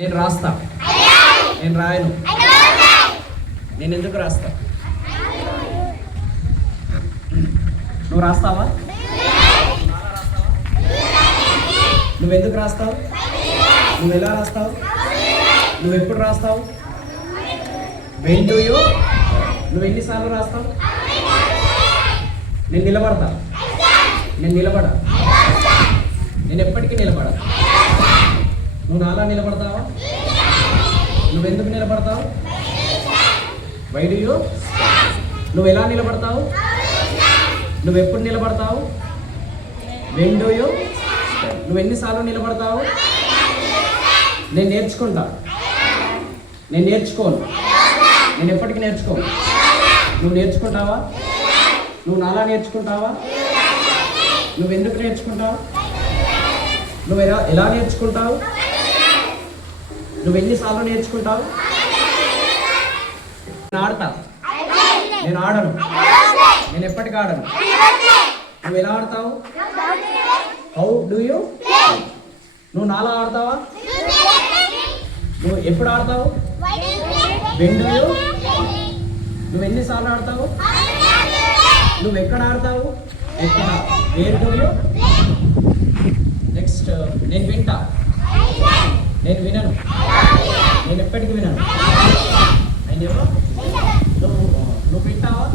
నేను రాస్తా. నేను రాయను. నేను ఎందుకు రాస్తా? నువ్వు రాస్తావా? నువ్వు ఎందుకు రాస్తావు? నువ్వు ఎలా రాస్తావు? నువ్వు ఎప్పుడు రాస్తావు? When do you? నువ్వు ఎన్నిసార్లు రాస్తావు? నేను నిలబడతా. నేను నిలబడా. నేను ఎప్పటికీ నిలబడా. నువ్వు నాలా నిలబడతావా? నువ్వెందుకు నిలబడతావు? Why do you? నువ్వు ఎలా నిలబడతావు? నువ్వు ఎప్పుడు నిలబడతావు? When do you? నువ్వు ఎన్నిసార్లు నిలబడతావు? నేను నేర్చుకుంటా. నేను నేర్చుకోను. నేను ఎప్పటికీ నేర్చుకోను. నువ్వు నేర్చుకుంటావా? నువ్వు నాలా నేర్చుకుంటావా? నువ్వు ఎందుకు నేర్చుకుంటావు? నువ్వు ఎలా నేర్చుకుంటావు? నువ్వు ఎన్నిసార్లు నేర్చుకుంటావు? నేను ఆడతా. నేను ఆడను. నేను ఎప్పటికీ ఆడను. నువ్వు ఎలా ఆడతావు? How do you? నువ్వు నాలా ఆడతావా? నువ్వు ఎప్పుడు ఆడతావు? When do you? నువ్వు ఎన్నిసార్లు ఆడతావు? నువ్వు ఎక్కడ ఆడతావు? ఎక్కడ? Where do you? నెక్స్ట్, నేను వింటా. నేను వినను. నేను ఎప్పటికీ వినను. అయినా నువ్వు వింటావా?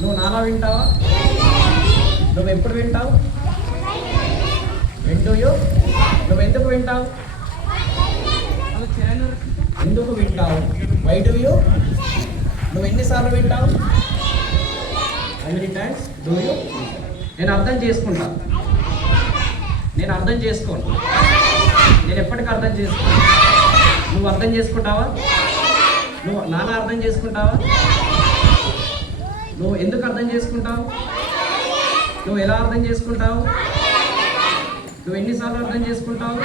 నువ్వు నాలా వింటావా? నువ్వు ఎప్పుడు వింటావు? వింటూ యూ? నువ్వు ఎందుకు వింటావు? ఎందుకు వింటావు? Why do you? నువ్వు ఎన్నిసార్లు వింటావు? How many times do you? నేను అర్థం చేసుకుంటా. నేను అర్థం చేసుకోను. నేను ఎప్పటికీ అర్థం చేసుకోను. నువ్వు అర్థం చేసుకుంటావా? నువ్వు నాన్న అర్థం చేసుకుంటావా? నువ్వు ఎందుకు అర్థం చేసుకుంటావు? నువ్వు ఎలా అర్థం చేసుకుంటావు? నువ్వు ఎన్నిసార్లు అర్థం చేసుకుంటావు?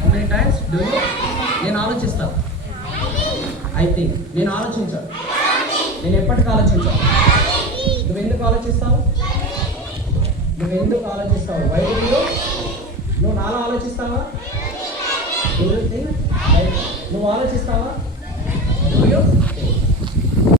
How many times do you? నేను ఆలోచిస్తా. I think. నేను ఆలోచించాను. నేను ఎప్పటికీ ఆలోచించాను. నువ్వు ఎందుకు ఆలోచిస్తావు? నువ్వు ఎందుకు ఆలోచిస్తావు? Why do you? నువ్వు నాలా ఆలోచిస్తావా? Do you think? నువ్వు ఆలోచిస్తావా? Do you?